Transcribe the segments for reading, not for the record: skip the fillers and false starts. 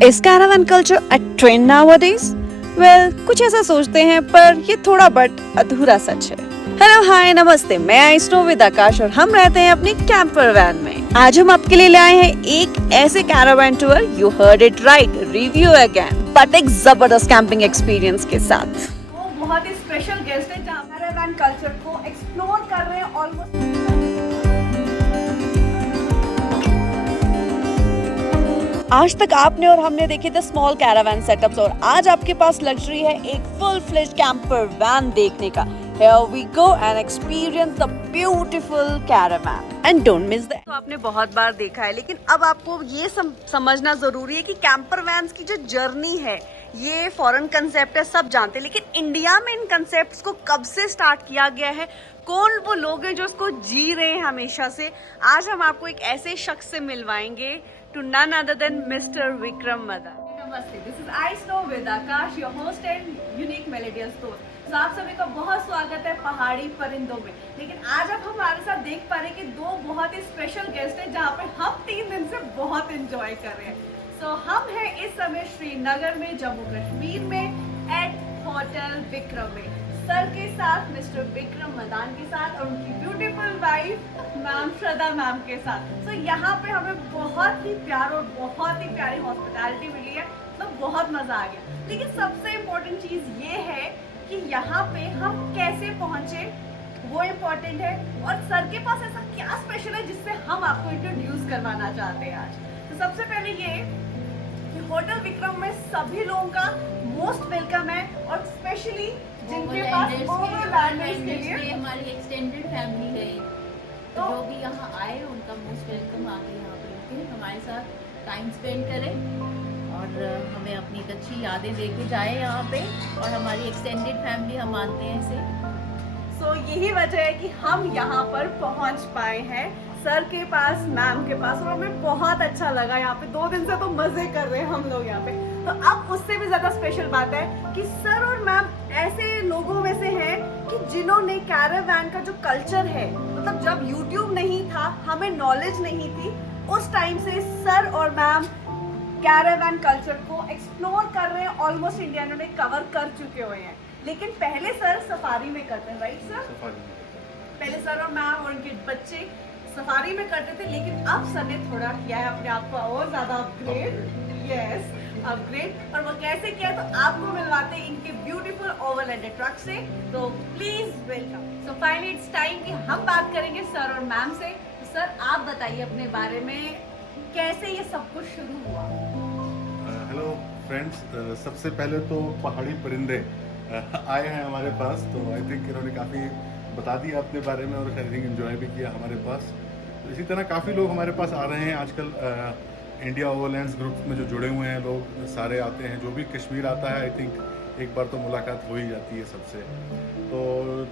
Is caravan culture a trend nowadays? Well, कुछ ऐसा सोचते हैं पर ये थोड़ा बट अधूरा सच है। हेलो हाय नमस्ते, मैं आई स्नो विद आकाश और हम रहते हैं अपनी कैंपर वैन में। आज हम आपके लिए लाए हैं एक ऐसे Caravan tour, you heard it right, review again, but एक जबरदस्त कैंपिंग एक्सपीरियंस के साथ। वो बहुत ही स्पेशल गेस्ट है जहाँ कैरावैन कल्चर को एक्सप्लोर कर रहे हैं ऑलमोस्ट। आज तक आपने और हमने देखे थे स्मॉल कैरावैन सेटअप्स और आज आपके पास लग्जरी है एक फुल फ्लेज्ड कैंपर वैन देखने का। Here we go and experience the beautiful caravan and don't miss that। तो आपने बहुत बार देखा है लेकिन अब आपको ये समझना जरूरी है कि कैंपर वैन्स की जो जर्नी है ये फॉरेन कंसेप्ट है, सब जानते हैं, लेकिन इंडिया में इन कंसेप्ट्स को कब से स्टार्ट किया गया है, कौन वो लोग हैं जो उसको जी रहे हैं हमेशा से। आज हम आपको एक ऐसे शख्स से मिलवाएंगे, to none other than mister Vikram Madan. नमस्ते, this is I snow with Akash, your host and unique melodious दोस्त। तो आप सभी का बहुत स्वागत है पहाड़ी परिंदों में। लेकिन आज आप हमारे साथ देख पा रहे हैं कि दो बहुत ही स्पेशल गेस्ट हैं जहाँ पे हम 3 दिन से बहुत एंजॉय कर रहे हैं। सो हम हैं इस समय श्रीनगर में, जम्मू कश्मीर में, एट होटल विक्रम में, सर के साथ, मिस्टर विक्रम मदान के साथ और उनकी ब्यूटीफुल वाइफ मैम श्रद्धा मैम के साथ। तो यहाँ पे हमें बहुत ही प्यार और बहुत ही प्यारी हॉस्पिटैलिटी मिली है, तो बहुत मजा आ गया। लेकिन सबसे इम्पोर्टेंट चीज ये है कि यहाँ पे हम कैसे पहुंचे, वो इम्पोर्टेंट है। और सर के पास ऐसा क्या स्पेशल है जिससे हम आपको इंट्रोड्यूस करवाना चाहते हैं आज। तो सबसे पहले ये कि होटल विक्रम में सभी लोगों का मोस्ट वेलकम है और स्पेशली जिनके पास ओवरलैंडर्स के लिए हमारी एक्सटेंडेड फैमिली है, तो जो भी यहाँ आए उनका मोस्ट वेलकम। आके यहाँ पे रुके, हमारे साथ टाइम स्पेंड करें और हमें अपनी एक अच्छी यादें देके जाए यहाँ पे। और हमारी एक्सटेंडेड फैमिली हम मानते हैं इसे। सो यही वजह है कि हम यहाँ पर पहुँच पाए हैं सर के पास, मैम के पास, और हमें बहुत अच्छा लगा। यहाँ पे 2 दिन से तो मजे कर रहे हैं हम लोग यहाँ पे। तो अब उससे भी ज्यादा स्पेशल बात है कि सर और मैम ऐसे लोगों में से हैं कि जिन्होंने कैरावैन का जो कल्चर है, मतलब जब यूट्यूब नहीं था, हमें नॉलेज नहीं थी, उस टाइम से सर और मैम कैरावैन कल्चर को एक्सप्लोर कर रहे हैं। ऑलमोस्ट इंडिया ने कवर कर चुके हुए हैं। लेकिन पहले सर सफारी में करते हैं, राइट सर? पहले सर और मैम और उनके बच्चे सफारी में करते थे, लेकिन अब सर ने थोड़ा किया है अपने आप को और ज्यादा अपग्रेड। Yes, upgrade. और वो कैसे किया तो आपको मिलवाते हैं इनके ब्यूटीफुल ओवरलैंडर ट्रक से। तो please welcome. So finally it's time कि हम बात करेंगे सर और मैम से। सर आप बताइए अपने बारे में, कैसे ये सब कुछ शुरू हुआ? हेलो फ्रेंड्स, सबसे पहले तो पहाड़ी परिंदे आए हैं हमारे पास, तो आई थिंक इन्होंने काफ़ी बता दिया अपने बारे में और आई थिंक एंजॉय भी किया हमारे पास। तो इसी तरह काफ़ी लोग हमारे पास आ रहे हैं आजकल। इंडिया ओवरलैंड्स ग्रुप में जो जुड़े हुए हैं लोग सारे आते हैं, जो भी कश्मीर आता है आई थिंक एक बार तो मुलाकात हो ही जाती है सबसे। तो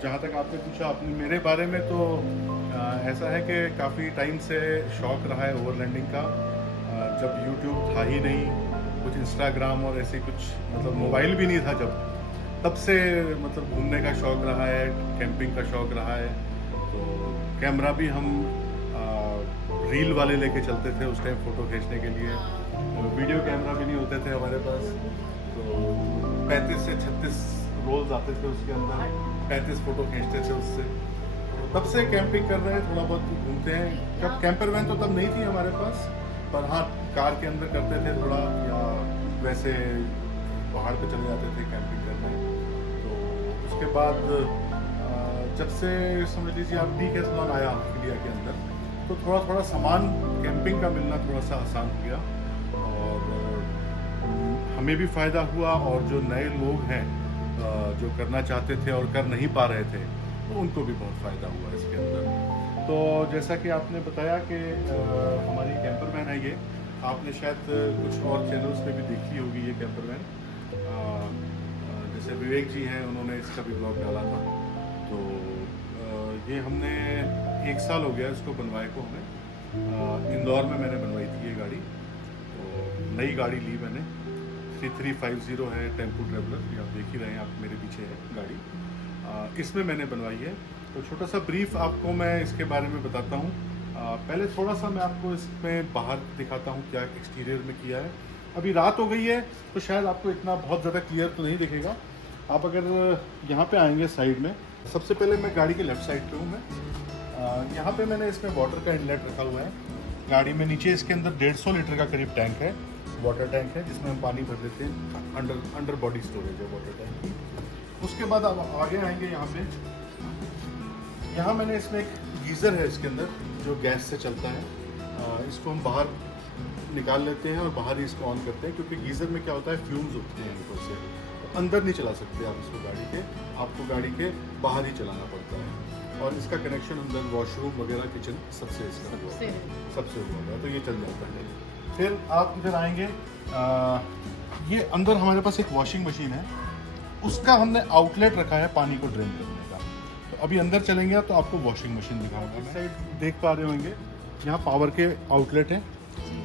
जहाँ तक आपने पूछा अपने मेरे बारे में, तो ऐसा है कि काफ़ी टाइम से शौक़ रहा है ओवरलैंडिंग का। जब यूट्यूब था ही नहीं, कुछ इंस्टाग्राम और ऐसे कुछ, मतलब मोबाइल भी नहीं था जब, तब से मतलब घूमने का शौक़ रहा है, कैंपिंग का शौक़ रहा है। तो कैमरा भी हम रील वाले लेके चलते थे उस टाइम फ़ोटो खींचने के लिए। वीडियो कैमरा भी नहीं होते थे हमारे पास, तो 35 से 36 रोल्स आते थे उसके अंदर, 35 फ़ोटो खींचते थे उससे। तब से कैंपिंग कर रहे हैं, थोड़ा बहुत घूमते हैं। जब कैंपर वैन तो तब नहीं थी हमारे पास, पर हाँ कार के अंदर करते थे थोड़ा, या वैसे पहाड़ पे चले जाते थे कैंपिंग करने। तो उसके बाद जब से समझ लीजिए अब डीकैथलॉन आया इंडिया के अंदर, तो थोड़ा थोड़ा सामान कैंपिंग का मिलना थोड़ा सा आसान हो गया और हमें भी फ़ायदा हुआ। और जो नए लोग हैं जो करना चाहते थे और कर नहीं पा रहे थे, तो उनको भी बहुत फ़ायदा हुआ इसके अंदर। तो जैसा कि आपने बताया कि हमारी कैंपर वैन है ये, आपने शायद कुछ और चैनल्स पे भी देखी होगी ये कैंपर वैन। जैसे विवेक जी हैं, उन्होंने इसका भी ब्लॉग डाला था। तो ये हमने 1 साल हो गया इसको बनवाए को हमें। इंदौर में मैंने बनवाई थी ये गाड़ी। तो नई गाड़ी ली मैंने, 3350 है टेम्पो ट्रेवलर, ये आप देख ही रहे हैं, आप मेरे पीछे है गाड़ी। इसमें मैंने बनवाई है। तो छोटा सा ब्रीफ आपको मैं इसके बारे में बताता हूँ। पहले थोड़ा सा मैं आपको इसमें बाहर दिखाता हूँ क्या एक्सटीरियर में किया है। अभी रात हो गई है तो शायद आपको इतना बहुत ज़्यादा क्लियर तो नहीं दिखेगा। आप अगर यहाँ पे आएंगे साइड में, सबसे पहले मैं गाड़ी के लेफ्ट साइड पे हूँ मैं। यहाँ पे मैंने इसमें वाटर का इनलेट रखा हुआ है गाड़ी में। नीचे इसके अंदर 150 लीटर का करीब टैंक है, वाटर टैंक है, जिसमें हम पानी भर देते हैं। अंडर बॉडी स्टोरेज है वाटर टैंक की। उसके बाद आप आगे आएंगे यहाँ पे, यहाँ मैंने इसमें एक गीज़र है इसके अंदर जो गैस से चलता है। इसको हम बाहर निकाल लेते हैं और बाहर ही इसको ऑन करते हैं, क्योंकि गीज़र में क्या होता है फ्यूम्स उठते हैं ऊपर से, तो अंदर नहीं चला सकते आप इसको गाड़ी के, आपको गाड़ी के बाहर ही चलाना पड़ता है। और इसका कनेक्शन अंदर वॉशरूम वगैरह किचन सबसे इसका सबसे हुआ है, तो ये चल जाता है। फिर आप इधर आएंगे, ये अंदर हमारे पास एक वॉशिंग मशीन है, उसका हमने आउटलेट रखा है पानी को ड्रेन करने का। तो अभी अंदर चलेंगे तो आपको वॉशिंग मशीन दिखाऊंगा। इस साइड देख पा रहे होंगे, यहाँ पावर के आउटलेट हैं,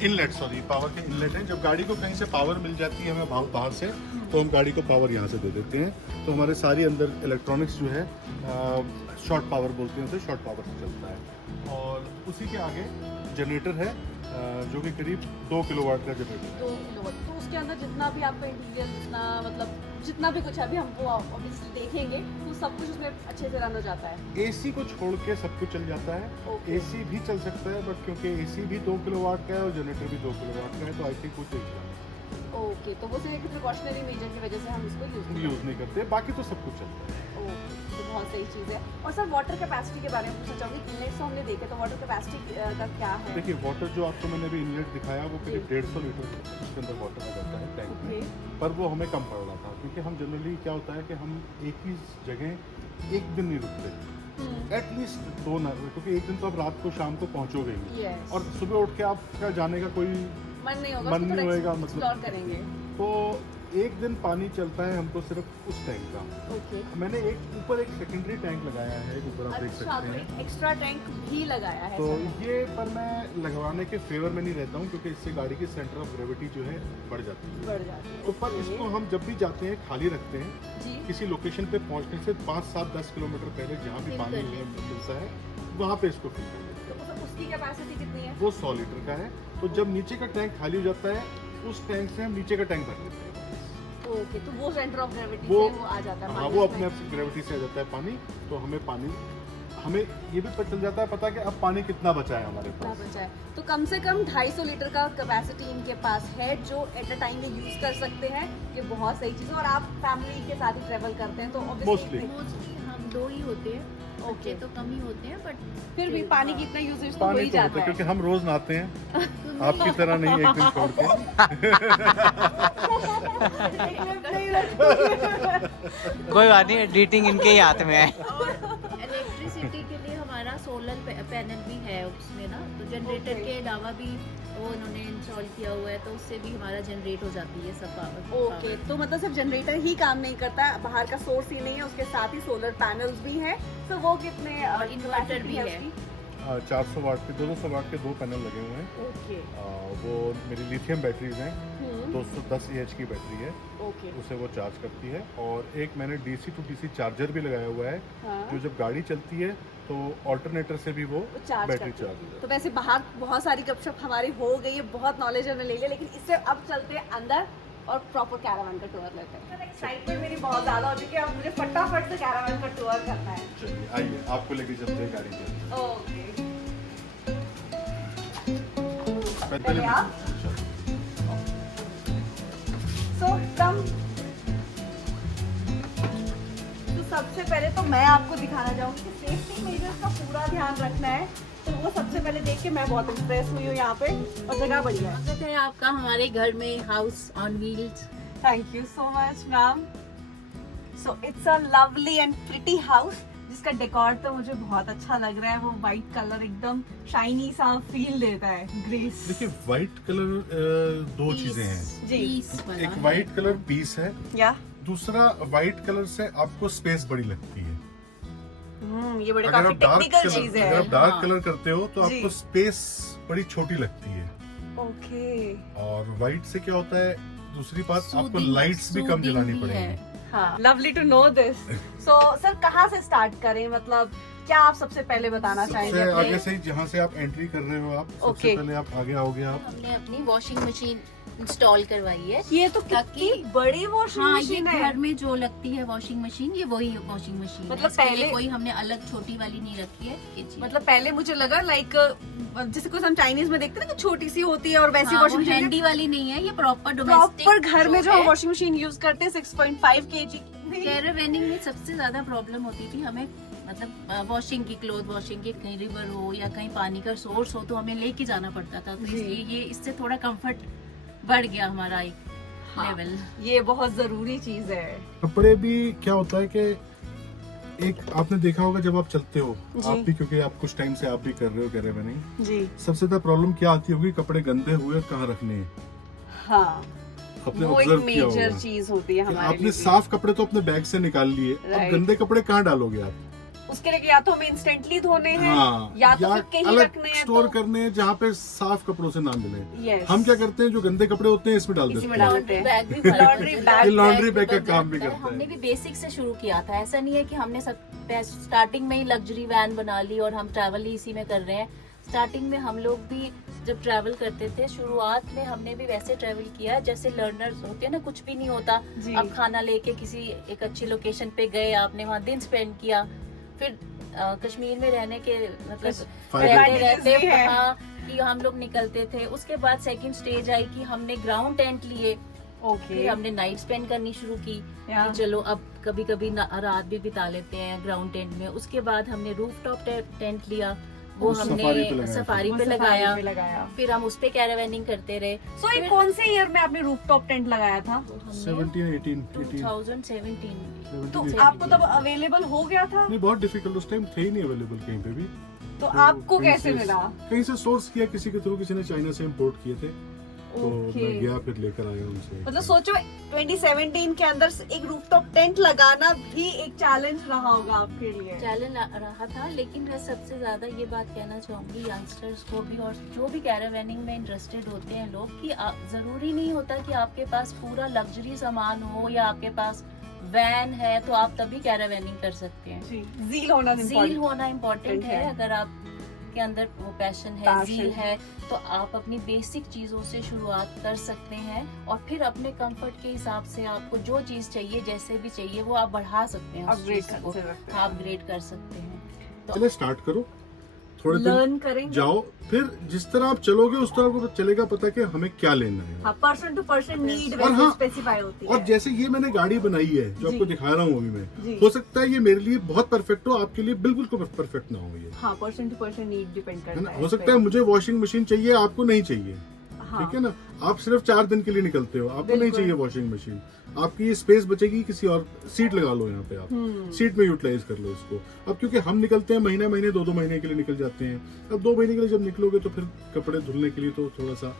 इनलेट, सॉरी पावर के इनलेट हैं। जब गाड़ी को कहीं से पावर मिल जाती है हमें बाहर से, तो हम गाड़ी को पावर यहाँ से दे देते हैं। तो हमारे सारी अंदर इलेक्ट्रॉनिक्स जो है शॉर्ट पावर बोलते हैं उसे, शॉर्ट पावर से चलता है। और उसी के आगे जनरेटर है जो कि करीब 2 किलोवाट का जनरेटर है। 2 किलोवाट। तो उसके अंदर जितना भी आपका इंटीरियर, जितना मतलब जितना भी कुछ अभी हमको ऑब्वियसली देखेंगे, तो सब कुछ उसमें अच्छे से रन हो जाता है। एसी को छोड़ के सब कुछ चल जाता है। Okay. एसी भी चल सकता है, बट क्योंकि एसी भी 2 किलोवाट का है और जनरेटर भी 2 किलोवाट का है, तो आई थिंक कुछ एक ओके, तो वो सिर्फ एक प्रिकॉशनरी मेजर की वजह से हम इसको यूज़ नहीं करते, बाकी तो सब कुछ चलता है। ओके, तो बहुत सही चीज़ है। और सर वाटर कैपेसिटी के बारे में पूछना चाहूँगी। इनलेट्स हमने देखे, तो वाटर कैपेसिटी का क्या है? देखिए, वाटर जो आपको मैंने अभी इनलेट दिखाया वो करीब 150 लीटर उसके अंदर वाटर आ जाता है टैंक में। पर वो हमें कम पड़ रहा था, क्योंकि हम जनरली क्या होता है कि हम एक ही जगह एक दिन नहीं रुकते, एटलीस्ट 2 ना, क्योंकि एक दिन तो आप रात को शाम को पहुँचोगे ही, और सुबह उठ के आपका जाने का कोई मन नहीं होगा, मतलब एक्सप्लोर करेंगे। तो एक दिन पानी चलता है हमको सिर्फ उस टैंक का। ओके, मैंने एक ऊपर एक सेकेंडरी टैंक लगाया है, ऊपर आप देख अच्छा, सकते तो हैं। एक एक्स्ट्रा टैंक भी लगाया है तो सर। ये पर मैं लगवाने के फेवर में नहीं रहता हूँ, क्योंकि इससे गाड़ी की सेंटर ऑफ ग्रेविटी जो है बढ़ जाती है। बढ़ जाती है। तो पर इसको हम जब भी जाते हैं खाली रखते हैं, जी, किसी लोकेशन पे पहुंचने से 5, 7, 10 किलोमीटर पहले जहाँ भी Fill पानी कर लेते मिलता है वहाँ पे इसको फिल कर लेते हैं। तो उसकी कैपेसिटी कितनी है? वो 100 लीटर का है। तो जब नीचे का टैंक खाली हो जाता है, उस टैंक से हम नीचे का टैंक भर लेते हैं। ओके, तो वो सेंटर ऑफ ग्रेविटी वो से वो आ जाता है। हाँ, वो अपने आप ग्रेविटी से आ जाता है पानी। तो हमें ये भी पता चल जाता है पता कि अब पानी कितना बचा है हमारे कितना पास। बचा है। तो कम से कम 250 लीटर का कैपेसिटी इनके पास है, जो एट अ टाइम ये यूज कर सकते हैं। ये बहुत सही चीज़ है। और आप फैमिली के साथ ही ट्रेवल करते हैं, तो Mostly. मोस्टली हम 2 ही होते हैं, ओके, तो कम ही होते हैं, बट फिर भी पानी की इतना यूजेज तो हो पानी ही तो होता जाता है, है। क्योंकि हम रोज नहाते हैं, आपकी तरह नहीं एक दिन छोड़ के। कोई बात नहीं, एडिटिंग इनके ही हाथ में है। इलेक्ट्रिसिटी के लिए हमारा सोलर पैनल भी है उसमें ना, तो जनरेटर Okay. के अलावा भी वो उन्होंने इंस्टॉल किया हुआ है, तो उससे भी हमारा जनरेट हो जाती है सब पावर। ओके, तो मतलब सिर्फ जनरेटर ही काम नहीं करता, बाहर का सोर्स ही नहीं है, उसके साथ ही सोलर पैनल्स भी हैं। तो वो कितने और इन्वर्टर भी है। 400 वाट के 200 वाट के 2 पैनल लगे हुए हैं। ओके, वो मेरी लिथियम बैटरीज हैं, 210 EH की बैटरी है, ओके, उसे वो चार्ज करती है। और एक मैंने DC to DC चार्जर भी लगाया हुआ है, हाँ। जो जब गाड़ी चलती है तो ऑल्टरनेटर से भी वो चार्ज बैटरी करते हैं। चार्ज तो वैसे बाहर बहुत सारी गपशप हमारी हो गई है, बहुत नॉलेज हमने ले लिया, लेकिन इससे अब चलते हैं अंदर और प्रॉपर कैरावान का टूर लेते हैं। एक्साइटमेंट मेरी बहुत ज़्यादा हो चुकी है, अब मुझे फटाफट से कैरावान का टूर करना है। चलिए आइए, आपको लेके चलते हैं गाड़ी पे। ओके, पहले पहले आप? सो कम। तो सबसे पहले तो मैं आपको दिखाना चाहूँगी कि सेफ्टी मेजर्स का पूरा ध्यान रखना है। तो वो सबसे पहले देख के मैं बहुत इंप्रेस हुई हूँ यहाँ पे, और जगह बढ़िया है। स्वागत है आपका हमारे घर में, house on wheels. Thank you so much ma'am. So it's a lovely and pretty house, जिसका डेकोर तो मुझे बहुत अच्छा लग रहा है। वो वाइट कलर एकदम शाइनी सा फील देता है, ग्रेस। देखिए, व्हाइट कलर 2 चीजें हैं। जी, एक व्हाइट कलर पीस है, या दूसरा व्हाइट कलर से आपको स्पेस बड़ी लगती है। ये बड़ी अगर काफी आप डार्क टेक्निकल कलर चीज अगर है। आप डार्क हाँ। कलर करते हो तो जी। आपको स्पेस बड़ी छोटी लगती है। ओके, और व्हाइट से क्या होता है, दूसरी बात, आपको Soothing- लाइट्स भी कम soothing जलानी भी पड़ेगी। है। हाँ, lovely to know this. So sir, कहाँ से स्टार्ट करें? मतलब क्या आप सबसे पहले बताना चाहेंगे? सबसे आगे से जहाँ से आप एंट्री कर रहे हो, आप सबसे Okay. पहले आप आगे आओगे। आप हमने अपनी वॉशिंग मशीन इंस्टॉल करवाई है। ये तो ताकि कितनी बड़ी वॉशिंग हाँ, ये मशीन है। घर में जो लगती है वॉशिंग मशीन, ये वही वॉशिंग मशीन मतलब है। इसके लिए पहले- कोई हमने अलग छोटी वाली नहीं रखी है, ये चीज। मतलब पहले मुझे लगा लाइक जैसे कुछ हम चाइनीज में देखते हैं ना, छोटी सी होती है और वैसी हाँ, वॉशिंग वो मशीन हैंडी वाली नहीं है, ये प्रॉपर डोमेस्टिक प्रॉपर घर में जो हम है। वॉशिंग मशीन यूज करते हैं 6.5 kg। कैरावेनिंग में सबसे ज्यादा प्रॉब्लम होती थी हमें, मतलब वॉशिंग की, क्लोथ वॉशिंग की, कहीं रिवर हो या कहीं पानी का सोर्स हो तो हमें लेके जाना पड़ता था। तो जी। इसलिए ये इससे थोड़ा कंफर्ट बढ़ गया हमारा एक हाँ। लेवल। ये बहुत जरूरी चीज है। कपड़े भी क्या होता है कि एक आपने देखा होगा जब आप चलते हो, जी। आप भी, क्योंकि आप कुछ टाइम से आप भी कर रहे हो कैरावेनिंग, जी सबसे ज्यादा प्रॉब्लम क्या आती होगी, कपड़े गंदे हुए और कहाँ रखने हैं। हाँ, आपने वो एक ऑब्जर्व किया मेजर होगा चीज होती है कि हमारे आपने लिए। साफ कपड़े तो अपने बैग से निकाल लिए, अब Right. गंदे कपड़े कहाँ डालोगे आप? उसके लिए या तो हमें इंस्टेंटली धोने हैं, हाँ, या तो फिर कहीं अलग रखने हैं स्टोर तो करने हैं जहाँ पे साफ कपड़ों से ना मिले। Yes. हम क्या करते हैं, जो गंदे कपड़े होते हैं इसमें डाल इसी देते में हैं। डाल लॉन्ड्री हैं। बैग भी भर लॉन्ड्री देते बैग- हैं। ये लॉन्ड्री बैग का बन काम भी जाता है। करता है। हमने भी बेसिक से शुरू किया था, ऐसा नहीं है कि हमने सब स्टार्टिंग में ही लग्जरी वैन बना ली और हम ट्रैवल ही इसी में कर रहे हैं। स्टार्टिंग में हम लोग भी जब ट्रैवल करते थे, शुरुआत में हमने भी वैसे ट्रैवल किया जैसे लर्नर्स होते हैं ना, कुछ भी नहीं होता। जी। अब खाना लेके किसी एक अच्छी लोकेशन पे गए, आपने वहाँ दिन स्पेंड किया, फिर कश्मीर में रहने के मतलब फायदे रहते भी रहते हैं। हाँ कि हम लोग निकलते थे। उसके बाद सेकंड स्टेज आई कि हमने ग्राउंड टेंट लिए, ओके फिर हमने नाइट स्पेंड करनी शुरू की या कि चलो अब कभी कभी रात भी बिता लेते हैं ग्राउंड टेंट में। उसके बाद हमने रूफटॉप टेंट लिया, वो और सफारी पे हमने लगाया। सफारी वो पे सफारी लगाया, पे लगाया। फिर हम उस पे कैरावेनिंग करते रहे। सो ये कौन से ईयर में आपने रूफटॉप टेंट लगाया था? तो हमने 17, 18, 2017 में। तो 17, आपको तब अवेलेबल हो गया था? नहीं, बहुत डिफिकल्ट, उस टाइम थे ही नहीं अवेलेबल कहीं पे भी। तो आपको कहीं कैसे से- मिला? कहीं से सोर्स किया किसी के थ्रू, किसी ने चाइना से इंपोर्ट किए थे, तो ओके। मैं गया फिर लेकर आया उनसे। मतलब सोचो 2017 के अंदर एक रूफटॉप टेंट लगाना भी एक चैलेंज रहा होगा आपके लिए। चैलेंज रहा था, लेकिन मैं सबसे ज्यादा ये बात कहना चाहूंगी यंगस्टर्स को भी और जो भी कैरावेनिंग में इंटरेस्टेड होते हैं लोग, कि जरूरी नहीं होता कि आपके पास पूरा लग्जरी सामान हो या आपके पास वैन है तो आप तभी कैरावेनिंग कर सकते हैं। जी, ज़ील होना ज़ील important। होना इम्पोर्टेंट है। है। अगर आप के अंदर वो पैशन है, Passion ज़ील है, तो आप अपनी बेसिक चीजों से शुरुआत कर सकते हैं और फिर अपने कंफर्ट के हिसाब से आपको जो चीज चाहिए, जैसे भी चाहिए, वो आप बढ़ा सकते हैं। उस Upgrade चीज़ को कर सकते हैं। हाँ, अपग्रेड कर सकते हैं। तो चले स्टार्ट करो, थोड़े दिन लर्न करेंगे। जाओ, फिर जिस तरह आप चलोगे उस तरह आपको चलेगा पता कि हमें क्या लेना है। हाँ, पर्सन टू पर्सन नीड और हाँ, स्पेसिफाई होती और है। जैसे ये मैंने गाड़ी बनाई है जो जी। आपको दिखा रहा हूँ अभी जी। मैं, हो सकता है ये मेरे लिए बहुत परफेक्ट हो, आपके लिए बिल्कुल परफेक्ट ना हो ये, हाँ, person to person need depend है करता ना। है। हो सकता है मुझे वॉशिंग मशीन चाहिए, आपको नहीं चाहिए, हाँ, ठीक है ना। आप सिर्फ 4 दिन के लिए निकलते हो, आपको नहीं बिल्कुल। चाहिए वॉशिंग मशीन, आपकी ये स्पेस बचेगी, किसी और सीट लगा लो यहाँ पे, आप सीट में यूटिलाइज कर लो इसको। अब क्योंकि हम निकलते हैं महीने 2-2 महीने के लिए निकल जाते हैं, अब 2 महीने के लिए जब निकलोगे तो फिर कपड़े धुलने के लिए तो थोड़ा सा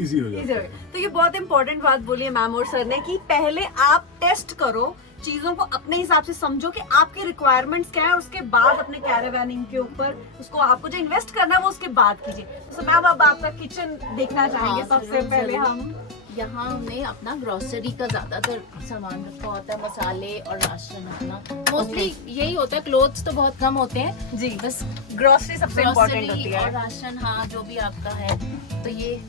इजी हो जाता है। तो ये बहुत इंपॉर्टेंट बात बोली है मैम और सर ने कि पहले आप टेस्ट करो, चीजों को अपने हिसाब से समझो कि आपके रिक्वायरमेंट्स क्या है, और उसके बाद अपने कैरावेनिंग के ऊपर उसको आपको जो इन्वेस्ट करना है वो उसके बाद कीजिए। तो मैम अब आपका किचन देखना चाहेंगे हाँ, सबसे जरूर, पहले जरूर। हम। यहाँ हमने अपना ग्रोसरी का ज्यादातर सामान रखा होता है, मसाले और राशन अपना मोस्टली यही होता है। क्लोथ्स तो बहुत कम होते हैं जी, बस, ग्रोसरी सबसे इम्पोर्टेंट ग्रोसरी होती और है। राशन, हाँ जो भी आपका है। तो ये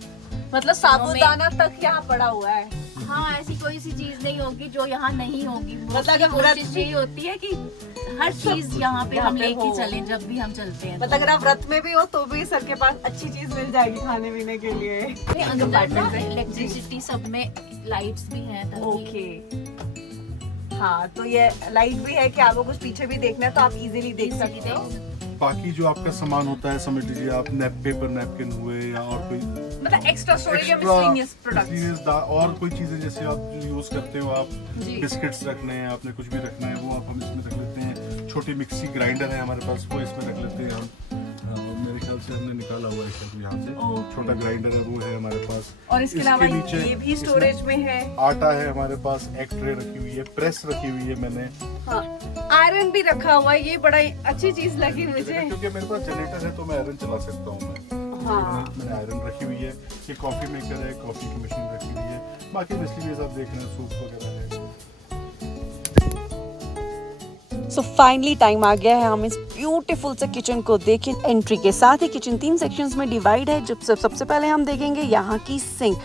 मतलब साबुदाना तक यहाँ पड़ा हुआ है। हाँ, ऐसी कोई सी चीज नहीं होगी जो यहाँ नहीं होगी। मतलब अगर व्रत कोशिश यही होती है कि हर चीज यहाँ पे यहाँ हम पे लेके हो। चलें जब भी हम चलते हैं। मतलब अगर आप व्रत में भी हो तो भी सर के पास अच्छी चीज मिल जाएगी खाने पीने के लिए। तो अंदर ना Compartment है। इलेक्ट्रिसिटी सब में लाइट्स भी हैं ताकि ओके, हाँ, तो ये लाइट भी है कि आपको कुछ पीछे भी देखना है तो आप इजीली देख easily सकते हो। देख सकते हैं। बाकी जो आपका सामान होता है, समझ लीजिए आप पेपर नैपकिन हुए या और कोई मतलब एक्स्ट्रा स्टोरेज या एक्स्ट्रा मिसलेनियस प्रोडक्ट्स। miscellaneous और कोई चीजें जैसे आप यूज करते हो, आप जी। बिस्किट्स रखने हैं, आपने कुछ भी रखना है वो आप हम इसमें रख लेते हैं। छोटी मिक्सी ग्राइंडर है हमारे पास, वो इसमें रख लेते हैं हम। मेरे ख्याल से हमने निकाला हुआ है शायद यहाँ से, ओके। छोटा ग्राइंडर है वो है हमारे पास। और इसके अलावा नीचे ये भी इसमें स्टोरेज में है। आटा है हमारे पास, एक ट्रे रखी हुई है, प्रेस रखी हुई है मैंने, हाँ, आयरन भी रखा हुआ है। ये बड़ा अच्छी चीज लगी मुझे। क्योंकि मेरे पास जनरेटर है तो मैं आयरन चला सकता हूँ मैं। हाँ, मैंने आयरन रखी हुई है। ये कॉफी मेकर है, कॉफी की मशीन रखी हुई है। बाकी मिसलेनियस आप देख रहे हैं, सूप वगैरह है। सो फाइनली टाइम आ गया है हम इस ब्यूटीफुल से किचन को देखें। एंट्री के साथ ही किचन 3 सेक्शंस में डिवाइड है। जब सबसे पहले हम देखेंगे यहाँ की सिंक।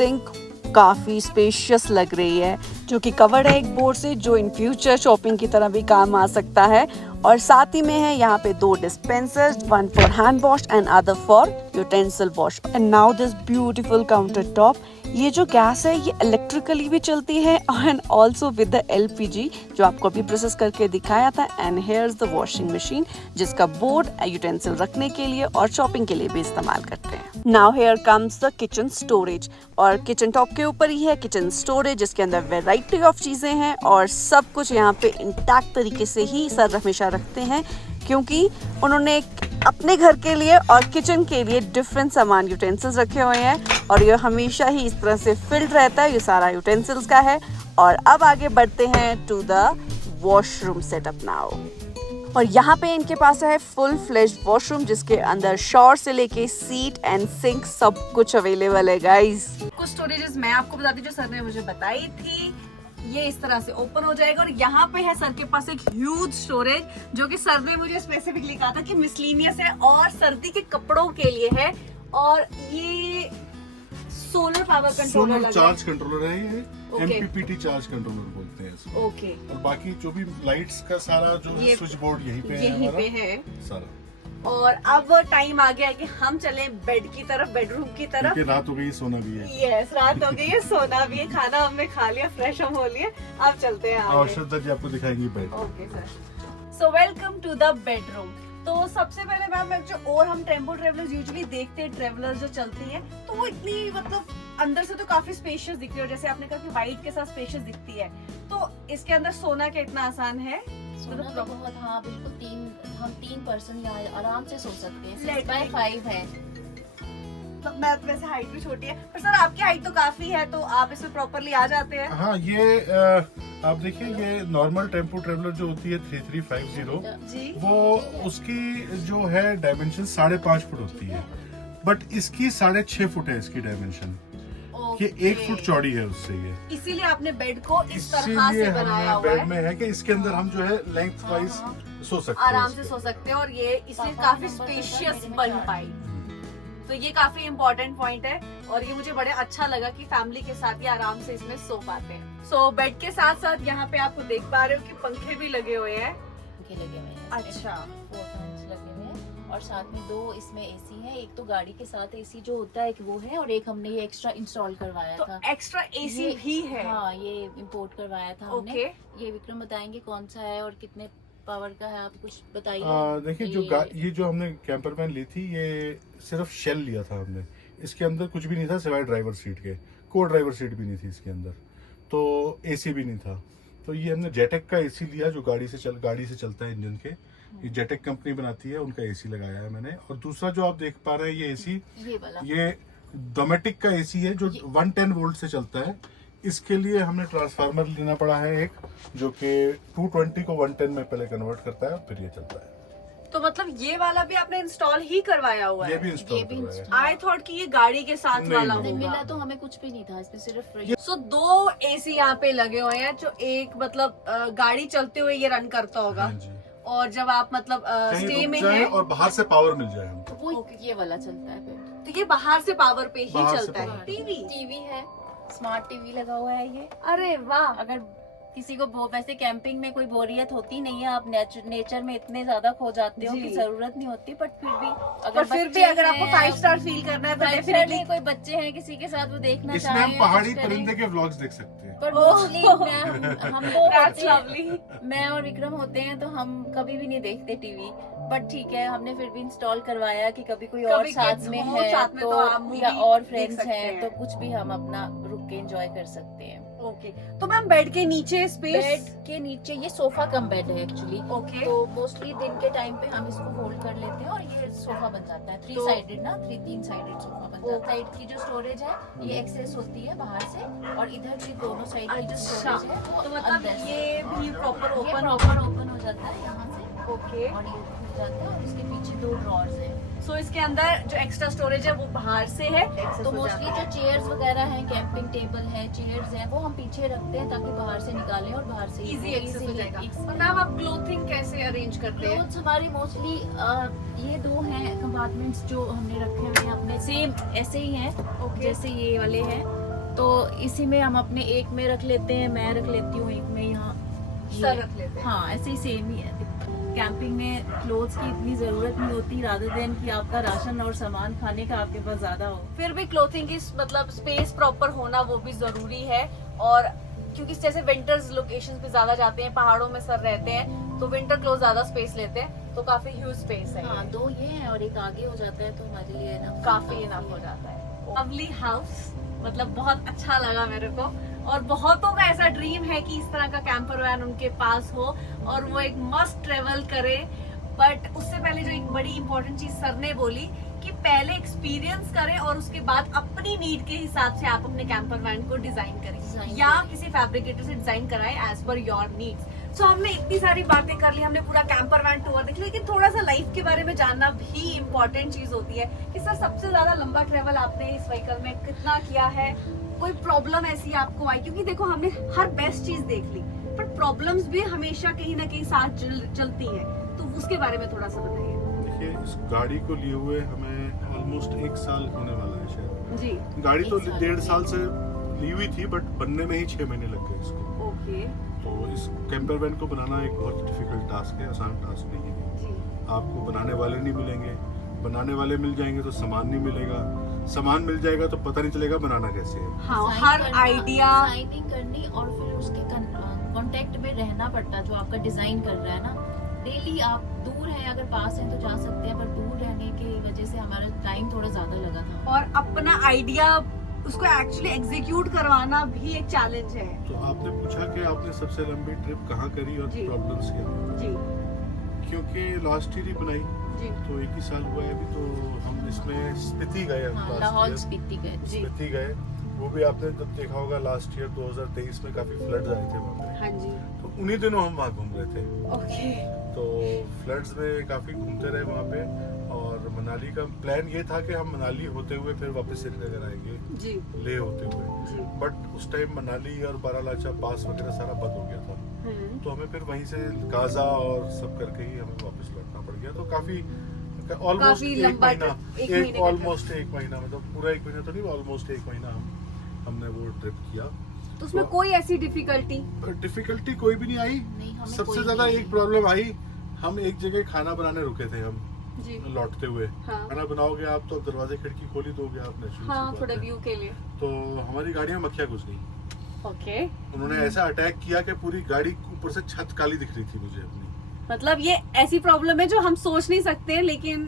सिंक काफ़ी स्पेशियस लग रही है, जो कि कवर्ड है एक बोर्ड से, जो इन फ्यूचर शॉपिंग की तरह भी काम आ सकता है। और साथ ही में है यहाँ पे 2 dispensers, one for hand wash and other for utensil wash. And now this beautiful counter top. ये जो गैस है ये इलेक्ट्रिकली भी चलती है and also with the LPG, जो आपको अभी प्रोसेस करके दिखाया था। And hairs the washing machine, जिसका बोर्ड यूटेंसिल रखने के लिए और शॉपिंग के लिए भी इस्तेमाल करते हैं। Now here comes the kitchen storage, और किचन टॉप के ऊपर ही है किचन स्टोरेज, जिसके अंदर वेराइटी ऑफ चीज़ें हैं और सब कुछ यहाँ पे इंटैक्ट तरीके से ही सर हमेशा रखते हैं, क्योंकि उन्होंने अपने घर के लिए और किचन के लिए डिफरेंट सामान यूटेंसिल्स रखे हुए हैं और ये हमेशा ही इस तरह से फिल्ड रहता है। ये सारा यूटेंसिल्स का है। और अब आगे बढ़ते हैं to the washroom setup now. और यहाँ पे इनके पास है फुल फ्लेश्ड वॉशरूम, जिसके अंदर शॉवर से लेके सीट एंड सिंक सब कुछ अवेलेबल है गाइस। कुछ स्टोरेजेस मैं आपको बताती हूँ जो सर ने मुझे बताई थी। ये इस तरह से ओपन हो जाएगा और यहाँ पे है सर के पास एक ह्यूज स्टोरेज, जो कि सर ने मुझे स्पेसिफिकली कहा था कि मिसलिनियस है और सर्दी के कपड़ों के लिए है। और ये solar power controller solar charge controller है ये। Okay. MPPT चार्ज कंट्रोलर बोलते हैं इसको। ओके, और बाकी जो भी लाइट्स का सारा जो ये स्विच बोर्ड यहीं पे है यहीं हमारा पे है। सारा। और अब टाइम आ गया है कि हम चले बेड की तरफ, बेडरूम की तरफ। क्योंकि रात हो गई, सोना भी है। यस, रात हो गई है, सोना भी है, खाना हमने खा लिया, फ्रेश हम हो लिए, अब चलते हैं और आगे। श्रद्धा जी आपको दिखाएंगी bed. Okay sir. So welcome to the bedroom. तो सबसे पहले मैम जो और हम टेम्पो ट्रेवलर्स यूजुअली देखते हैं, ट्रेवलर्स जो चलती हैं, तो वो इतनी मतलब अंदर से तो काफी स्पेशियस दिखती है, और जैसे आपने कहा कि वाइट के साथ स्पेशियस दिखती है, तो इसके अंदर सोना क्या इतना आसान है? सोना तो बहुत, हाँ बिल्कुल, हम 3 पर्सन यहाँ आराम से सो सकते हैं। Let 6x5 है। मतलब मैं तो वैसे हाइट भी छोटी है, पर सर आपकी हाइट तो काफी है, तो आप इसमें प्रॉपरली आ जाते हैं। हाँ, ये आप देखिए, ये नॉर्मल टेम्पो ट्रेवलर जो होती है 3350, जी, वो उसकी जो है डायमेंशन 5.5 फुट होती है, बट इसकी 6.5 फुट है इसकी डायमेंशन। ये 1 फुट चौड़ी है उससे ये। इसीलिए आपने बेड को इस तरह इसीलिए से बनाया हमने हुआ बेड है, में है कि इसके अंदर हम जो है लेंथ वाइज सो सकते हैं। आराम से इस पे। सो सकते हैं, और ये इसलिए पापा काफी नंबर स्पेशियस तो बन मेरे पाई। तो ये काफी इम्पोर्टेंट पॉइंट है, और ये मुझे बड़े अच्छा लगा कि फैमिली के साथ ही आराम से इसमें सो पाते हैं। सो बेड के साथ साथ यहाँ पे आपको देख पा रहे हो कि पंखे भी लगे हुए हैं। पंखे लगे हुए हैं। अच्छा, 4 फैंस लगे हुए हैं, और साथ में 2 इसमें एसी है। एक तो गाड़ी के साथ एसी जो होता है वो है, और एक हमने ये एक्स्ट्रा इंस्टॉल करवाया तो था। एक्स्ट्रा एसी ये- भी है। हाँ, ये इम्पोर्ट करवाया था हमने। ओके, ये विक्रम बताएंगे कौन सा है और कितने पावर का है, आप कुछ बताइए। देखिए, ये जो हमने कैंपर वैन ली थी, ये सिर्फ शेल लिया था हमने। इसके अंदर कुछ भी नहीं था सिवाय ड्राइवर सीट के। को ड्राइवर सीट भी नहीं थी इसके अंदर, तो एसी भी नहीं था। तो ये हमने जेटेक का एसी लिया, जो गाड़ी से चलता है इंजन के। ये जेटेक कंपनी बनाती है, उनका एसी लगाया है मैंने। और दूसरा जो आप देख पा रहे हैं ये एसी, ये वाला ये डोमेटिक का एसी है, जो 110 वोल्ट से चलता है। इसके लिए हमने ट्रांसफार्मर लेना पड़ा है एक, जो कि 220 को 110 में पहले कन्वर्ट करता है, फिर ये चलता है। तो मतलब ये वाला भी आपने इंस्टॉल ही करवाया हुआ ये है? भी इंस्टॉल ये भी करवाया है। install- आई थॉट कि ये गाड़ी के साथ नहीं, वाला नहीं, नहीं, होगा। मिला तो हमें कुछ भी नहीं था इसमें, सिर्फ सो 2 एसी यहाँ पे लगे हुए हैं, जो एक मतलब गाड़ी चलते हुए ये रन करता होगा, हाँ जी। और जब आप मतलब कहीं स्टे रुक में जाए है और बाहर से पावर मिल जाए हमको। वो ये वाला चलता है फिर। तो ये बाहर से पावर पे ही बाहर से चलता है। power। टीवी, टीवी है, स्मार्ट टीवी लगा हुआ है ये। अरे वाह, अगर किसी को वैसे कैंपिंग में कोई बोरियत होती नहीं है, आप नेचर में इतने ज्यादा खो जाते हो जी। कि जरूरत नहीं होती, बट फिर भी पर फिर भी अगर आपको 5 स्टार फील करना है तो डेफिनेटली डेफिनेटली कोई बच्चे हैं किसी के साथ वो देखना इसमें चाहें हम पहाड़ी कुछ करें। परिंदे के व्लॉग्स देख सकते हैं। पर ओह। मोस्टली हम दो That's होते हैं, lovely। मैं और विक्रम होते हैं, तो हम कभी भी नहीं देखते टीवी। बट ठीक है, हमने फिर भी इंस्टॉल करवाया कि कभी कोई और कभी साथ kids में हो, है साथ में तो आप movie या और देख फ्रेंड्स सकते हैं हैं। तो कुछ भी हम अपना रुक के एंजॉय कर सकते हैं। ओके। तो मैम बेड के नीचे स्पेस? बेड के नीचे ये सोफा कम बेड है एक्चुअली। ओके। तो मोस्टली दिन के टाइम पे हम इसको होल्ड कर लेते हैं और ये सोफा बन जाता है। 3 साइडेड ना, 3 साइडेड सोफा बन जाता है। साइड की जो स्टोरेज है ये एक्सेस होती है बाहर से, और इधर की दोनों साइड की जो अच्छा, स्टोरेज है वो तो मतलब अंदर से। ये भी प्रॉपर ये ओपन प्रॉपर ओपन हो जाता है यहाँ से, ओके। और ये खुल जाता है, और इसके पीछे 2 ड्रॉर्स हैं। सो इसके अंदर जो एक्स्ट्रा स्टोरेज है वो बाहर से है, तो मोस्टली जो चेयर्स वगैरह हैं, कैंपिंग टेबल है, चेयर्स हैं, वो हम पीछे रखते हैं ताकि बाहर से निकालें और बाहर से इजी एक्सेस हो जाएगा। easily- और मैम आप क्लोथिंग कैसे अरेंज करते हैं? क्लोथ्स हमारी मोस्टली ये 2 हैं कंपार्टमेंट्स जो हमने रखे हुए हैं अपने, सेम ऐसे ही हैं ओके। जैसे ये वाले हैं। तो इसी में हम अपने एक में रख लेते हैं, मैं रख लेती हूँ एक में, यहाँ सर रख लेते हैं। हाँ ऐसे ही सेम ही है। कैंपिंग में क्लोथ्स की इतनी जरूरत नहीं होती, रादर देन कि आपका राशन और सामान खाने का आपके पास ज्यादा हो। फिर भी क्लोथिंग की मतलब स्पेस प्रॉपर होना वो भी जरूरी है। और क्योंकि जैसे विंटर्स लोकेशंस पे ज्यादा जाते हैं, पहाड़ों में सर रहते हैं, तो विंटर क्लोथ ज्यादा स्पेस लेते हैं, तो काफी ह्यूज स्पेस है। हाँ 2 ये है और एक आगे हो जाता है, तो हमारे लिए ना काफी इनफ हो जाता है। लवली हाउस, मतलब बहुत अच्छा लगा मेरे को। और बहुतों का ऐसा ड्रीम है कि इस तरह का कैंपर वैन उनके पास हो और वो एक मस्ट ट्रेवल करे। बट उससे पहले जो एक बड़ी इंपॉर्टेंट चीज सर ने बोली कि पहले एक्सपीरियंस करें और उसके बाद अपनी नीड के हिसाब से आप अपने कैंपर वैन को डिजाइन करें या किसी फैब्रिकेटर से डिजाइन कराएं एज पर योर नीड्स। सो हमने इतनी सारी बातें कर ली, हमने पूरा कैंपर वैन टूर देख लिया, लेकिन थोड़ा सा लाइफ के बारे में जानना भी इम्पोर्टेंट चीज होती है कि सर सबसे ज्यादा लंबा ट्रेवल आपने इस व्हीकल में कितना किया है, कोई प्रॉब्लम ऐसी आपको आई? क्योंकि देखो हमने हर बेस्ट चीज देख ली, पर प्रॉब्लम्स भी हमेशा कहीं ना कहीं साथ चलती हैं, तो उसके बारे में थोड़ा सा बताइए। देखिए, इस गाड़ी को लिए हुए हमें ऑलमोस्ट 1 साल होने वाला है शायद। जी गाड़ी तो 1 साल 1.5 साल से ली हुई थी, बट बनने में ही 6 महीने लग गए इसको। ओके तो इस कैंपर वैन को बनाना एक बहुत डिफिकल्ट टास्क है, आसान टास्क नहीं है। जी आपको बनाने वाले नहीं मिलेंगे, बनाने वाले मिल जाएंगे तो सामान नहीं मिलेगा, सामान मिल जाएगा तो पता नहीं चलेगा बनाना कैसे है। हाँ, डिजाइन हर करना, आइडिया डिजाइनिंग करनी और फिर उसके कांटेक्ट में रहना पड़ता है जो आपका डिजाइन कर रहा है ना। डेली आप दूर है, अगर पास है तो जा सकते हैं, पर दूर रहने की वजह से हमारा टाइम थोड़ा ज्यादा लगा था। और अपना आइडिया उसको एक्चुअली एग्जीक्यूट करवाना भी एक चैलेंज है। तो आपने पूछा कि आपने सबसे लंबी ट्रिप कहाँ करी और जी। प्रॉब्लम्स क्या, जी क्योंकि लास्ट ईयर ही बनाई जी तो 1 ही साल हुआ है अभी। तो हम इसमें स्पीति गए, हम हाँ, last लाहौल year स्पीति गए। जी। स्पीति गए। वो भी आपने जब देखा होगा लास्ट ईयर 2023 में काफी फ्लड्स आए थे वहाँ पे, हाँ जी तो उन्हीं दिनों हम वहाँ घूम रहे थे। ओके तो फ्लड्स में काफी घूमते रहे वहाँ पे। और मनाली का प्लान ये था कि हम मनाली होते हुए फिर वापस श्रीनगर आएंगे, जी ले होते हुए। जी बट उस टाइम मनाली और बारालाचा पास वगैरह सारा बंद हो गया था, तो हमें फिर वहीं से गाजा और सब करके ही हमें वापस लौटना पड़ गया। तो काफी ऑलमोस्ट काफी 1 लंबा महीना, एक महीने का ऑलमोस्ट 1 महीना, मतलब पूरा 1 महीना तो नहीं, ऑलमोस्ट 1 महीना हमने वो ट्रिप किया। तो उसमें कोई ऐसी डिफिकल्टी? डिफिकल्टी कोई भी नहीं आई। नहीं, हमें सबसे कोई ज्यादा नहीं एक प्रॉब्लम आई, हम एक जगह खाना बनाने रुके थे हम जी लौटते हुए। हाँ खाना बनाओगे आप तो दरवाजे खिड़की खोली दोगे आप, नेचुरल सी हाँ बात थोड़े है। व्यू के लिए। तो हमारी गाड़ी में मक्खियाँ घुस गई। ओके उन्होंने ऐसा अटैक किया कि पूरी गाड़ी ऊपर से छत काली दिख रही थी मुझे अपनी। मतलब ये ऐसी प्रॉब्लम है जो हम सोच नहीं सकते, लेकिन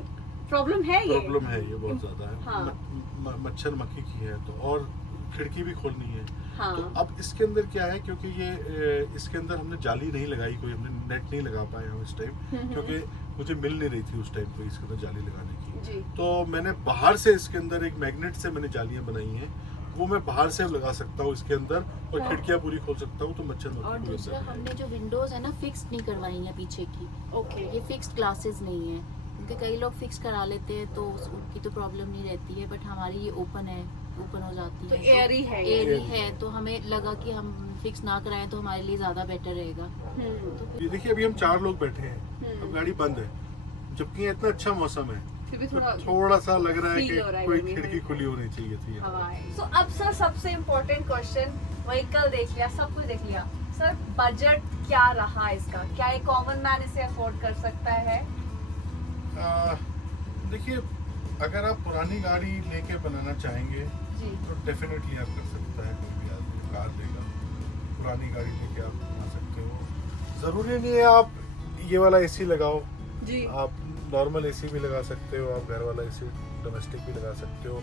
प्रॉब्लम है ये। प्रॉब्लम है ये बहुत ज्यादा है। हाँ। मच्छर मक्खी की है तो, और खिड़की भी खोलनी है। हाँ तो अब इसके अंदर क्या है, क्योंकि ये इसके अंदर हमने जाली नहीं लगाई, कोई हमने नेट नहीं लगा पाए हम इस टाइम, क्योंकि मुझे मिल नहीं रही थी उस टाइम पे इसके अंदर जाली लगाने की। जी तो मैंने बाहर से इसके अंदर एक मैग्नेट से मैंने जालियां बनाई हैं, वो मैं बाहर से लगा सकता हूँ इसके अंदर, और हाँ। खिड़कियां पूरी खोल सकता हूँ, तो मच्छर और मक्खी भी दूसरा अंदर नहीं हमने जो विंडोज है ना फिक्स नहीं करवाई है पीछे की, ओके ये फिक्स्ड ग्लासेस नहीं है, क्योंकि कई लोग फिक्स करा लेते हैं तो उनकी तो प्रॉब्लम नहीं रहती है, बट हमारी ये ओपन है, ओपन हो जाती तो है, एयरी है ये। एयरी है, तो हमें लगा कि हम फिक्स ना कराएं तो हमारे लिए ज्यादा बेटर रहेगा। तो ये देखिए अभी हम 4 लोग बैठे हैं, हम्म। अब गाड़ी बंद है, जबकि इतना अच्छा मौसम है, फिर भी तो थोड़ा थोड़ा सा लग रहा है feel हो रहा कि है कोई गर्मी में। खिड़की खुली होनी चाहिए थी यहाँ। हवाएं। So, अब सर सबसे इम्पोर्टेंट क्वेश्चन, व्हीकल देख लिया, सब कुछ देख लिया, सर बजट क्या रहा इसका? क्या एक कॉमन मैन इसे अफोर्ड कर सकता है? देखिए, अगर आप पुरानी गाड़ी लेके बनाना चाहेंगे जी तो डेफिनेटली आप कर सकता है, कोई भी आदमी कार लेगा, पुरानी गाड़ी लेके आप बना सकते हो। ज़रूरी नहीं है आप ये वाला एसी लगाओ, जी आप नॉर्मल एसी भी लगा सकते हो, आप घर वाला एसी डोमेस्टिक भी लगा सकते हो।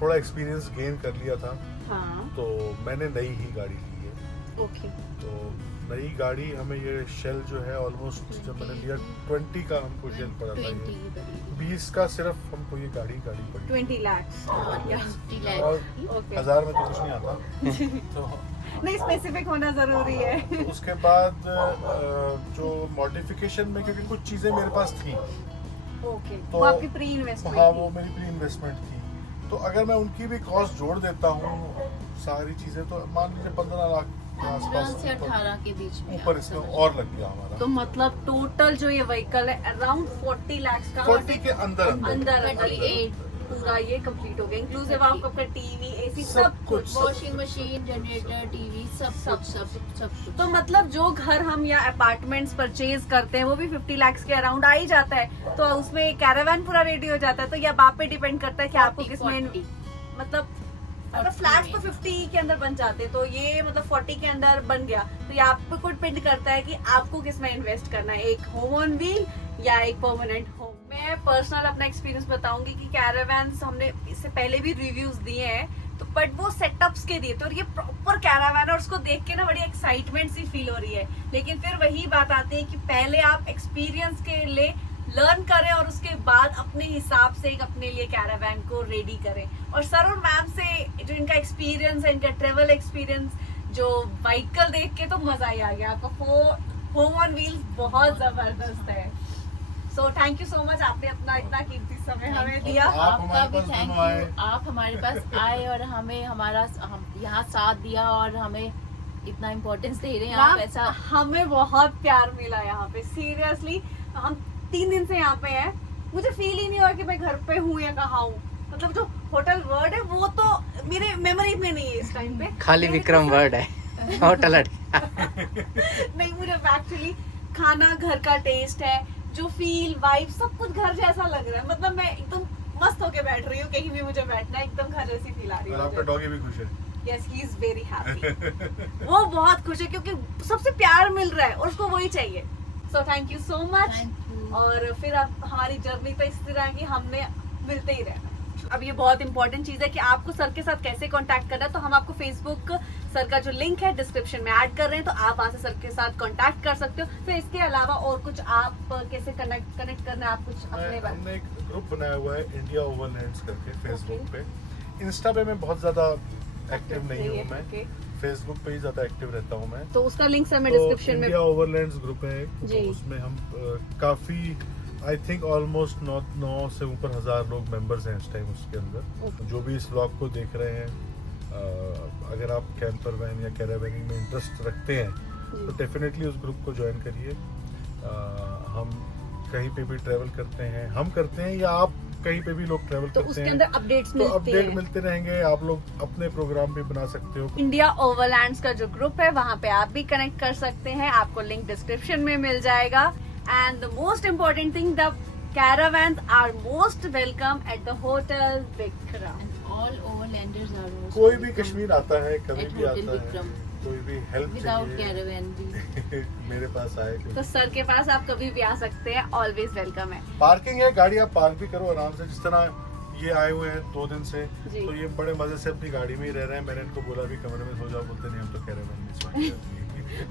थोड़ा एक्सपीरियंस गेन कर लिया था, हाँ तो मैंने नई ही गाड़ी ली है। ओके तो नई गाड़ी हमें ये शेल जो है ऑलमोस्ट जब मैंने लिया 20 का हमको शेल पड़ा था, 20 ये करीब। 20 का सिर्फ हमको ये गाड़ी पड़ी। 20 lakhs हाँ, Yeah. 20 और लाख की। ओके 1000 में तो कुछ नहीं आता। तो नहीं, स्पेसिफिक होना जरूरी है। उसके बाद जो मॉडिफिकेशन में, क्योंकि कुछ चीज़ें मेरे पास थी, ओके तो वो आपकी प्री इन्वेस्टमेंट हाँ वो मेरी प्री इन्वेस्टमेंट थी, तो अगर मैं उनकी भी कॉस्ट जोड़ देता हूँ सारी चीज़ें, तो मान लीजिए 15 लाख के 15 आसपास से 18 के बीच में ऊपर आप इसमें समझ और लग गया हमारा। तो मतलब टोटल जो ये व्हीकल है अराउंड 40 lakhs का 40 के अंदर अंदर 28 पूरा ये कंप्लीट हो गया, इंक्लूसिव आपको आपका टीवी, एसी, सब कुछ। वॉशिंग मशीन, जनरेटर, टीवी, सब कुछ। तो मतलब जो घर हम या अपार्टमेंट्स परचेज करते हैं वो भी 50 लाख के अराउंड आ ही जाता है, तो उसमें कैरावान पूरा रेडी हो जाता है। तो ये अब आप पे डिपेंड करता है कि आपको किसमें, मतलब अगर फ्लैट्स तो 50 के अंदर बन जाते हैं, तो ये मतलब 40 के अंदर बन गया, तो ये आप पे को डिपेंड करता है कि आपको किसमें इन्वेस्ट करना है, एक होम ऑन व्हील या एक परमानेंट होम। मैं पर्सनल अपना एक्सपीरियंस बताऊंगी कि कैरावान्स हमने इससे पहले भी रिव्यूज दिए हैं, तो बट वो सेटअप्स के दिए थे, और ये प्रॉपर कैरावान है और उसको देख के ना बड़ी एक्साइटमेंट सी फील हो रही है। लेकिन फिर वही बात आती है कि पहले आप एक्सपीरियंस के लिए लर्न करें और उसके बाद अपने हिसाब से अपने लिए कैरावान को रेडी करें। और सर और मैम से जो इनका एक्सपीरियंस है, इनका ट्रेवल एक्सपीरियंस, जो व्हीकल देख के तो मजा ही आ गया। आपका होम ऑन व्हील्स बहुत जबरदस्त है। So thank you so much, आपने अपना इतना कीमती समय हमें दिया। आप आपका हमारे भी पास थैंक दोनों आए। यू, आप हमारे पास आए और हमें हम यहाँ साथ दिया और हमें इतना इम्पोर्टेंस दे रहे हैं आप। मैम, ऐसा हमें बहुत प्यार मिला यहाँ पे, सीरियसली। हम 3 दिन से यहाँ पे हैं, मुझे फील ही नहीं हुआ कि मैं घर पे हूँ या कहाँ हूँ। मतलब जो होटल वर्ड है वो तो मेरे मेमोरी में नहीं है इस टाइम पे। खाली मेरे विक्रम को वर्ड है, होटल हट। नहीं, मुझे एक्चुअली खाना घर का टेस्ट है, जो फील वाइब सब कुछ घर जैसा लग रहा है। मतलब मैं एकदम मस्त होके बैठ रही हूँ, कहीं भी मुझे बैठना है एकदम घर जैसी फील आ रही और आपका है। डॉगी भी खुश है। Yes, he is very happy. वो बहुत खुश है क्योंकि सबसे प्यार मिल रहा है और उसको वही चाहिए। So thank you so much. Thank you. और फिर अब हमारी जर्नी तो इस तरह की हमने मिलते ही रहना। अब ये बहुत इंपॉर्टेंट चीज है कि आपको सर के साथ कैसे कांटेक्ट करना है, तो हम आपको फेसबुक सर का जो लिंक है डिस्क्रिप्शन में ऐड कर रहे हैं, तो आप वहां से सर के साथ कांटेक्ट कर सकते हो। फिर इसके अलावा और कुछ आप कैसे कनेक्ट करना है, आप कुछ अपने बारे हमने एक ग्रुप बनाया हुआ है इंडिया ओवरलैंड्स करके फेसबुक पे। इंस्टा पे मैं बहुत ज्यादा एक्टिव नहीं हूँ, मैं Okay. फेसबुक पे ही ज्यादा एक्टिव रहता हूँ मैं। तो उसका लिंक सर मैं तो डिस्क्रिप्शन में। इंडिया ओवरलैंड्स ग्रुप है, जी। तो उसमें हम काफी आई थिंक ऑलमोस्ट 9 से ऊपर 1000 लोग मेंबर्स हैं इस टाइम उसके अंदर। जो भी इस व्लॉग को देख रहे हैं, अगर आप कैंपर वैन या कैरावैनिंग में इंटरेस्ट रखते हैं तो डेफिनेटली उस ग्रुप को ज्वाइन करिए। हम कहीं पे भी ट्रैवल करते हैं, हम करते हैं या आप कहीं पे भी लोग ट्रैवल तो करते उसके हैं, अंदर अपडेट्स तो मिलते अपडेट हैं। मिलते रहेंगे। आप लोग अपने प्रोग्राम भी बना सकते हो। इंडिया ओवरलैंड्स का जो ग्रुप है वहां पे आप भी कनेक्ट कर सकते हैं, आपको लिंक डिस्क्रिप्शन में मिल जाएगा। And the most important thing, the caravans are most welcome at the hotel Vikram. All overlanders are most कोई भी welcome कश्मीर आता है, कभी at भी Hotel आता है, Vikram. कोई भी हेल्प without चाहिए caravan भी। मेरे पास आए। तो सर के पास आप कभी भी आ सकते हैं, ऑलवेज वेलकम है। पार्किंग है, गाड़ी आप पार्क भी करो आराम से। जिस तरह ये आए हुए हैं 2 दिन से, जी। तो ये बड़े मजे से अपनी गाड़ी में ही रह रहे हैं। मैंने इनको बोला भी कमरे में सो जाओ, बोलते नहीं हम तो कैरावन में सोएंगे।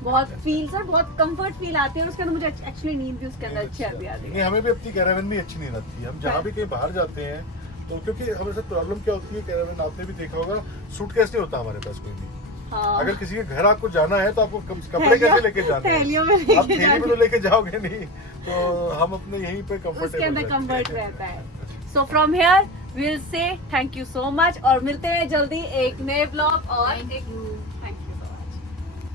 बहुत फील सर, बहुत कंफर्ट फील आती है और उसके अंदर मुझे एक्चुअली नींद भी उसके अंदर अच्छी आती है। नहीं, हमें भी अपनी कैरावन में अच्छी नींद आती है। हम जहाँ भी कहीं बाहर जाते हैं तो, क्योंकि हमारे साथ प्रॉब्लम क्या होती है, कैरावन आपने भी देखा होगा, सूटकेस नहीं होता हमारे पास कोई भी। हाँ। अगर किसी के घर आपको जाना है तो आपको कपड़े कैसे लेके जाने हैं? थैलियों में आप लेके थैली में तो जाने, लेके जाओगे नहीं, तो हम अपने यहीं पे उसके कंफर्टेबल अंदर कंफर्ट रहता है। So from here will say thank you so much और मिलते हैं जल्दी एक नए ब्लॉग और Thank एक you.